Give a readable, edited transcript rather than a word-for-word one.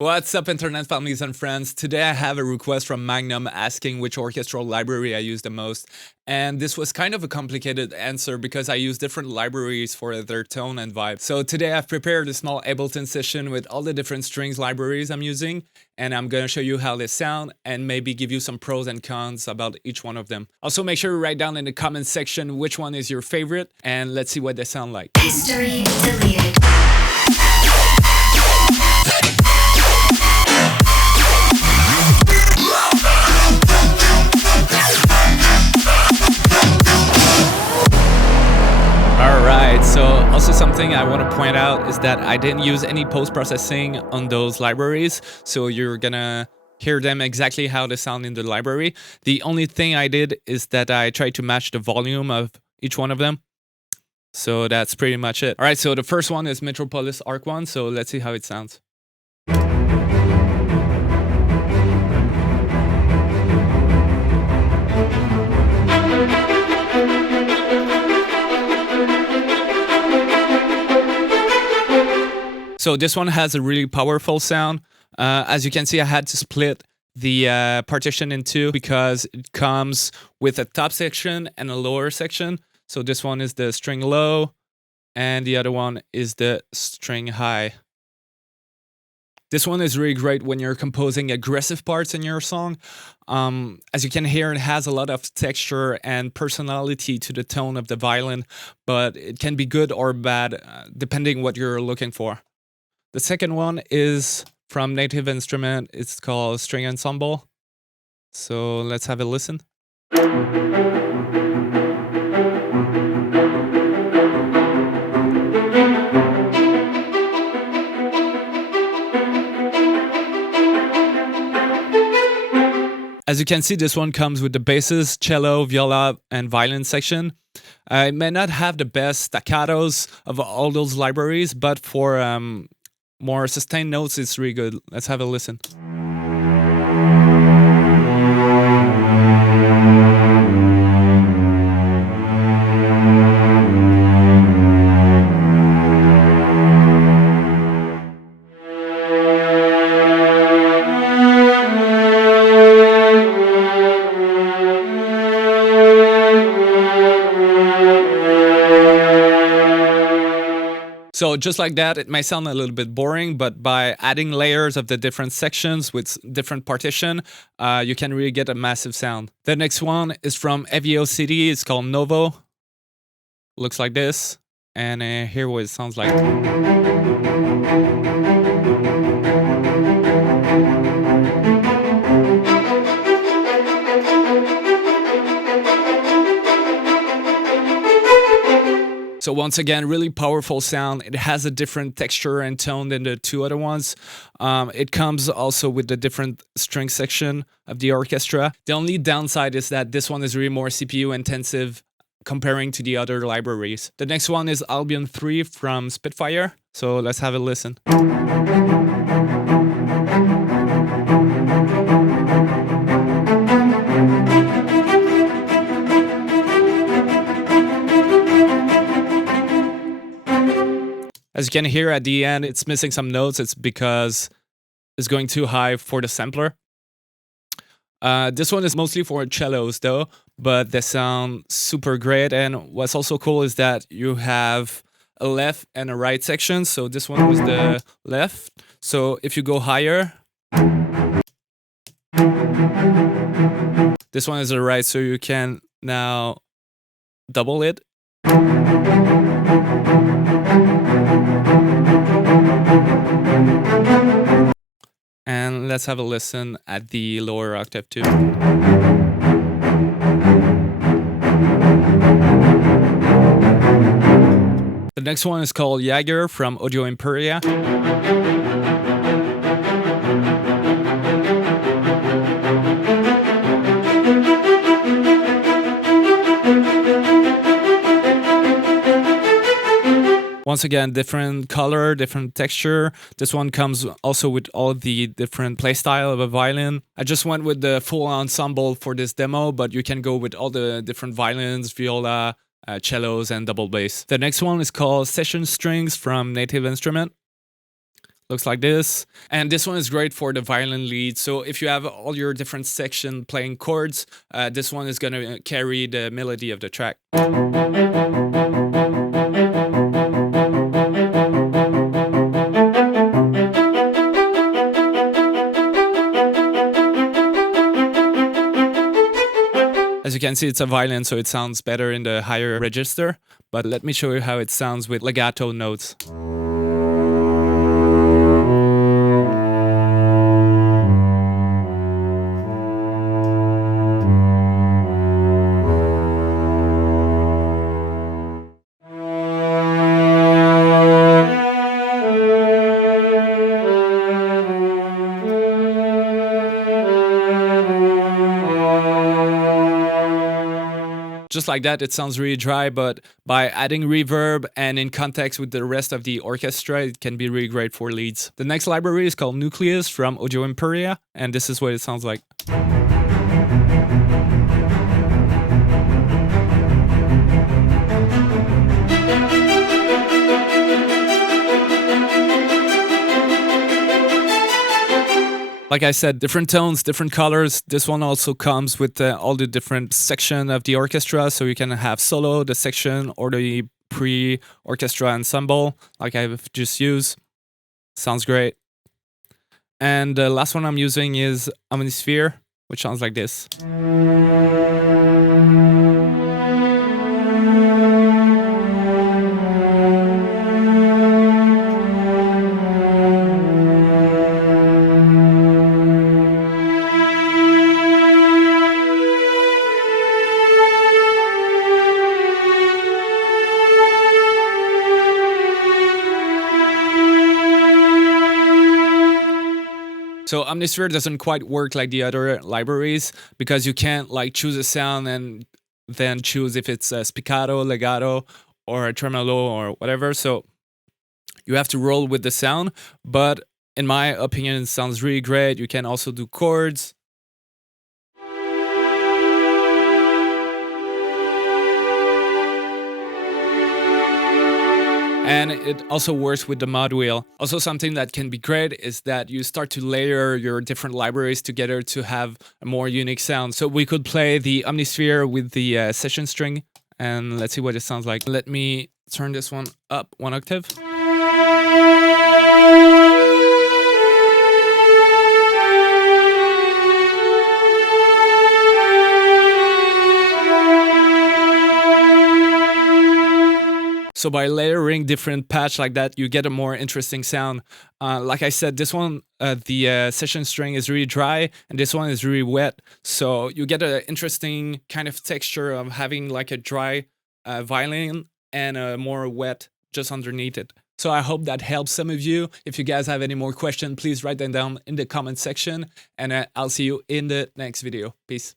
What's up, internet families and friends? Today I have a request from Magnum asking which orchestral library I use the most. And this was kind of a complicated answer because I use different libraries for their tone and vibe. So today I've prepared a small Ableton session with all the different strings libraries I'm using. And I'm gonna show you how they sound and maybe give you some pros and cons about each one of them. Also make sure to write down in the comment section which one is your favorite and let's see what they sound like. History deleted. Alright, so also something I want to point out is that I didn't use any post-processing on those libraries, so you're gonna hear them exactly how they sound in the library. The only thing I did is that I tried to match the volume of each one of them. So that's pretty much it. Alright, so the first one is Metropolis Ark 1, so let's see how it sounds. So this one has a really powerful sound. As you can see, I had to split the partition in two because it comes with a top section and a lower section. So this one is the string low and the other one is the string high. This one is really great when you're composing aggressive parts in your song. As you can hear, it has a lot of texture and personality to the tone of the violin, but it can be good or bad depending what you're looking for. The second one is from Native Instrument. It's called String Ensemble. So let's have a listen. As you can see, this one comes with the basses, cello, viola, and violin section. It may not have the best staccatos of all those libraries, but for more sustained notes, it's really good. Let's have a listen. So just like that, it may sound a little bit boring, but by adding layers of the different sections with different partition, you can really get a massive sound. The next one is from Heavyocity. It's called Novo. Looks like this. And here what it sounds like. So once again, really powerful sound. It has a different texture and tone than the two other ones. It comes also with the different string section of the orchestra. The only downside is that this one is really more CPU intensive comparing to the other libraries. The next one is Albion III from Spitfire. So let's have a listen. As you can hear at the end, it's missing some notes. It's because it's going too high for the sampler. This one is mostly for cellos though, but they sound super great. And what's also cool is that you have a left and a right section. So this one was the left. So if you go higher, this one is the right. So you can now double it. And let's have a listen at the lower octave too. The next one is called Jaeger from Audio Imperia. Once again, different color, different texture. This one comes also with all the different playstyle of a violin. I just went with the full ensemble for this demo, but you can go with all the different violins, viola, cellos, and double bass. The next one is called Session Strings from Native Instrument. Looks like this. And this one is great for the violin lead. So if you have all your different section playing chords, this one is going to carry the melody of the track. As you can see, it's a violin, so it sounds better in the higher register. But let me show you how it sounds with legato notes. Just like that, it sounds really dry, but by adding reverb and in context with the rest of the orchestra, it can be really great for leads. The next library is called Nucleus from Audio Imperia, and this is what it sounds like. Like I said, different tones, different colors. This one also comes with all the different section of the orchestra, so you can have solo, the section, or the pre-orchestra ensemble, like I've just used. Sounds great. And the last one I'm using is Omnisphere, which sounds like this. So Omnisphere doesn't quite work like the other libraries because you can't like choose a sound and then choose if it's a spiccato, legato, or a tremolo or whatever. So you have to roll with the sound. But in my opinion, it sounds really great. You can also do chords. And it also works with the mod wheel. Also, something that can be great is that you start to layer your different libraries together to have a more unique sound. So we could play the Omnisphere with the session string, and let's see what it sounds like. Let me turn this one up 1 octave. So by layering different patch like that, you get a more interesting sound. Like I said, this one, the session string is really dry, and this one is really wet. So you get an interesting kind of texture of having like a dry violin and a more wet just underneath it. So I hope that helps some of you. If you guys have any more questions, please write them down in the comment section, and I'll see you in the next video. Peace.